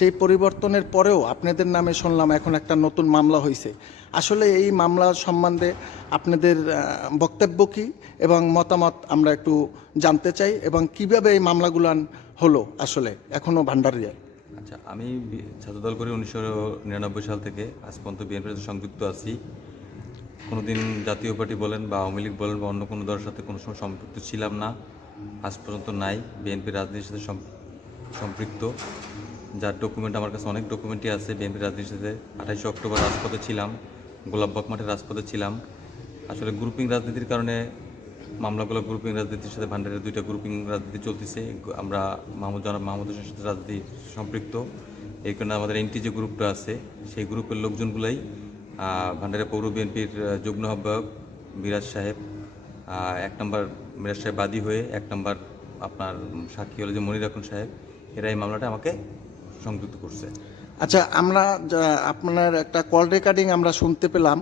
সেই পরিবর্তনের পরেও আপনাদের নামে শুনলাম এখন একটা নতুন মামলা হয়েছে আসলে এই মামলা সম্বন্ধে আপনাদের বক্তব্য কী এবং মতামত আমরা একটু জানতে চাই এবং কীভাবে এই মামলাগুলো হলো আসলে? এখনও ভান্ডারিয়ায় আচ্ছা আমি ছাত্রদল করি উনিশশো নিরানব্বই সাল থেকে। আজ পর্যন্ত বিএনপির সাথে সংযুক্ত আছি। কোনোদিন জাতীয় পার্টি বলেন বা আওয়ামী লীগ বলেন বা অন্য কোনো দলের সাথে কোনো সময় সম্পৃক্ত ছিলাম না। আজ পর্যন্ত নাই। বিএনপির রাজনীতির সাথে সম্পৃক্ত। যার ডকুমেন্ট আমার কাছে অনেক ডকুমেন্টই আছে বিএনপির রাজনীতির সাথে আঠাইশে অক্টোবর রাজপথে ছিলাম গোলাপবাগ মাঠে রাজপথে ছিলাম। আসলে গ্রুপিং রাজনীতির কারণে মামলাগুলো গ্রুপিং রাজনীতির সাথে ভান্ডারের দুইটা গ্রুপিং রাজনীতি চলতেছে। আমরা মাহমুদ জনাব মাহমুদ হোসেনের সাথে রাজনীতি সম্পৃক্ত। এই কারণে আমাদের এনটি যে গ্রুপটা আছে। সেই গ্রুপের লোকজনগুলাই ভান্ডারের পৌর বিএনপির যুগ্ম আহ্বায়ক মিরাজ সাহেব এক নম্বর মিরাজ সাহেব বাদী হয়ে, এক নম্বর আপনার সাক্ষী হলো যে মনির সাহেব, এরা এই মামলাটা আমাকে সংযুক্ত করছে। আচ্ছা আমরা আপনার একটা কল রেকর্ডিং আমরা শুনতে পেলাম।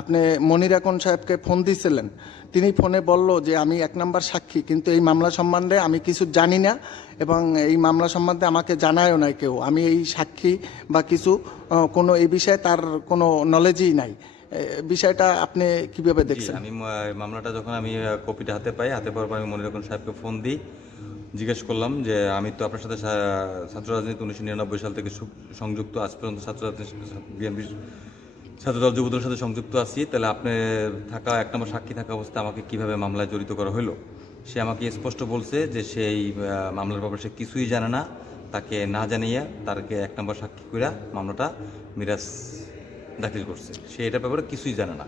আপনি মনির আকন সাহেবকে ফোন দিয়েছিলেন তিনি ফোনে বলল যে আমি এক নাম্বার সাক্ষী কিন্তু এই মামলা সম্বন্ধে আমি কিছু জানি না এবং এই মামলা সম্বন্ধে আমাকে জানায়ও নাই কেউ। আমি এই সাক্ষী বা কিছু কোনো এই বিষয়ে তার কোনো নলেজই নাই। বিষয়টা আপনি কীভাবে দেখছেন? আমি মামলাটা যখন আমি কপিটা হাতে পাই হাতে পাওয়ার পর আমি মনির সাহেবকে ফোন দিই। জিজ্ঞেস করলাম যে, আমি তো আপনার সাথে ছাত্র রাজনীতি উনিশশো নিরানব্বই সাল থেকে সংযুক্ত আজ পর্যন্ত ছাত্র রাজনীতি বিএনপি ছাত্রদল যুবদলের সাথে সংযুক্ত আছি। তাহলে আপনি থাকা, এক নম্বর সাক্ষী থাকা অবস্থায় আমাকে কীভাবে মামলায় জড়িত করা হলো সে আমাকে স্পষ্ট বলছে যে, সেই মামলার ব্যাপারে সে কিছুই জানে না। তাকে না জানিয়ে তারকে এক নম্বর সাক্ষী করে মামলাটা মিরাজ দাখিল করছে। সে এটার ব্যাপারে কিছুই জানে না।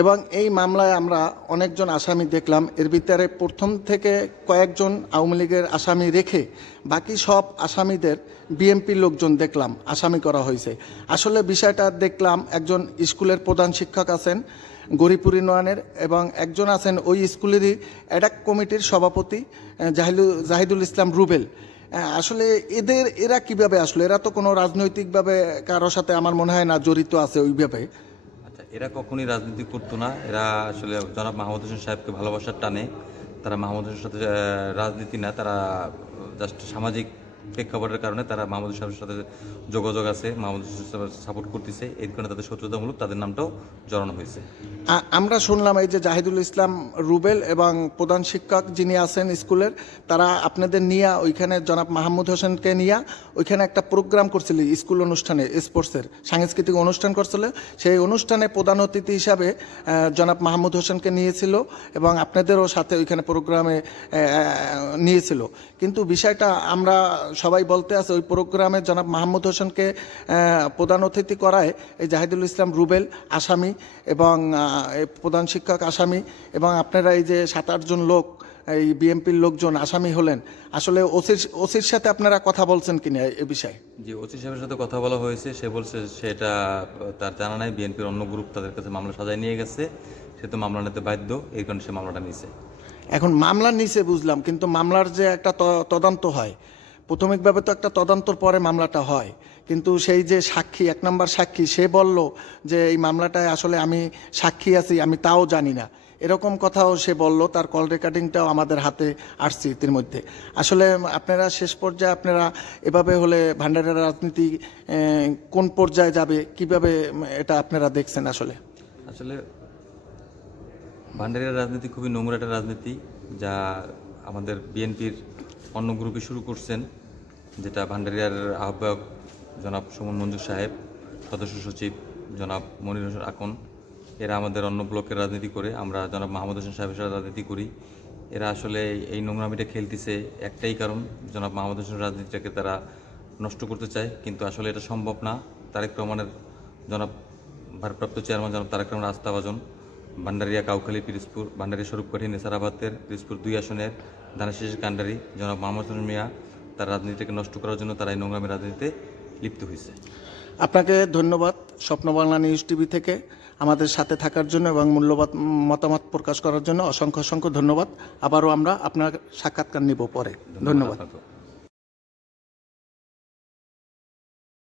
এবং এই মামলায় আমরা অনেকজন আসামি দেখলাম। এর ভিতরে প্রথম থেকে কয়েকজন আওয়ামী লীগের আসামি রেখে বাকি সব আসামিদের বিএমপির লোকজন দেখলাম, আসামি করা হয়েছে। আসলে বিষয়টা দেখলাম, একজন স্কুলের প্রধান শিক্ষক আছেন, গরিপুর ইউনিয়নের, এবং একজন আছেন ওই স্কুলেরই অ্যাডাক কমিটির সভাপতি জাহিলু জাহিদুল ইসলাম রুবেল। আসলে এদের, এরা কীভাবে আসলো? এরা তো কোনো রাজনৈতিকভাবে কারোর সাথে আমার মনে হয় না জড়িত আছে ওইভাবে। এরা কখনই রাজনীতি করতো না। এরা আসলে জনাব মাহমুদ হোসেন সাহেবকে ভালোবাসার টানে। তারা মাহমুদ হোসেনের সাথে রাজনীতি না, তারা জাস্ট সামাজিক প্রেক্ষাপটের কারণে তারা মাহমুদ সাহেবের সাথে যোগাযোগ আছে, মাহমুদ হোসেন সাপোর্ট করতেছে। এর কারণে তাদের শত্রুতামূলক তাদের নামটাও জড়ানো হয়েছে। আমরা শুনলাম এই যে জাহিদুল ইসলাম রুবেল এবং প্রধান শিক্ষক যিনি আছেন স্কুলের, তারা আপনাদের নিয়ে ওইখানে জনাব মাহমুদ হোসেনকে নিয়ে ওইখানে একটা প্রোগ্রাম করছিল স্কুল অনুষ্ঠানে, স্পোর্টসের, সাংস্কৃতিক অনুষ্ঠান করছিল। সেই অনুষ্ঠানে প্রধান অতিথি হিসাবে জনাব মাহমুদ হোসেনকে নিয়েছিল এবং আপনাদেরও সাথে ওইখানে প্রোগ্রামে নিয়েছিল। কিন্তু বিষয়টা আমরা সবাই বলতে আছে ওই প্রোগ্রামে জনাব মাহমুদ হোসেনকে প্রধান অতিথি করায় এই জাহিদুল ইসলাম রুবেল আসামি এবং প্রধান শিক্ষক আসামি এবং আপনারা এই যে সাত আটজন লোক এই বিএমপির লোকজন আসামি হলেন আসলে ওসির ওসির সাথে আপনারা কথা বলছেন কিনা এ বিষয়ে? যে ওসি সাহেবের সাথে কথা বলা হয়েছে সে বলছে সেটা তার জানা নাই বিএনপির অন্য গ্রুপ তাদের কাছে মামলা সাজায় নিয়ে গেছে সে তো মামলা নিতে বাধ্য এই কারণে সে মামলাটা নিছে। এখন মামলার নিচে বুঝলাম কিন্তু মামলার যে একটা তদন্ত হয় প্রাথমিকভাবে তো একটা তদন্তর পরে মামলাটা হয়। কিন্তু সেই যে সাক্ষী, এক নম্বর সাক্ষী, সে বলল যে এই মামলাটায় আসলে আমি সাক্ষী আছি, আমি তাও জানি না। এরকম কথাও সে বলল, তার কল রেকর্ডিংটাও আমাদের হাতে আসছে ইতির মধ্যে আসলে আপনারা শেষ পর্যায়ে আপনারা এভাবে হলে ভান্ডারের রাজনীতি কোন পর্যায়ে যাবে, কীভাবে এটা আপনারা দেখছেন আসলে? আসলে ভান্ডারিয়ার রাজনীতি খুবই নোংরা একটা রাজনীতি, যা আমাদের বিএনপির অন্য গ্রুপে শুরু করছেন, যেটা ভান্ডারিয়ার আহ্বায়ক জনাব সুমন মঞ্জুর সাহেব, সদস্য সচিব জনাব মনির হোসেন আকন। এরা আমাদের অন্য ব্লকের রাজনীতি করে, আমরা জনাব মাহমুদ হোসেন সাহেবের সাথে রাজনীতি করি। এরা আসলে এই নোংরামিটা খেলতেছে একটাই কারণ, জনাব মাহমুদ হোসেন রাজনীতিটাকে তারা নষ্ট করতে চায়, কিন্তু আসলে এটা সম্ভব না। তারেক রহমানের জনাব, ভারপ্রাপ্ত চেয়ারম্যান জনাব তারেক রহমান আস্থাভাজন, ভান্ডারিয়া কাউখালী পিরিজপুর, ভান্ডারিয়া স্বরূপকাঠি নেসারাবাদের পিরিজপুর দুই আসনের ধানাশিস কান্ডারি জনাব মোহাম্মদ মিয়া তার রাজনীতিকে নষ্ট করার জন্য তারা এই নোংরামি রাজনীতিতে লিপ্ত হয়েছে। আপনাকে ধন্যবাদ স্বপ্ন বাংলা নিউজ টিভি থেকে আমাদের সাথে থাকার জন্য এবং মূল্যবাদ মতামত প্রকাশ করার জন্য অসংখ্য অসংখ্য ধন্যবাদ। আবারও আমরা আপনার সাক্ষাৎকার নিব পরে। ধন্যবাদ।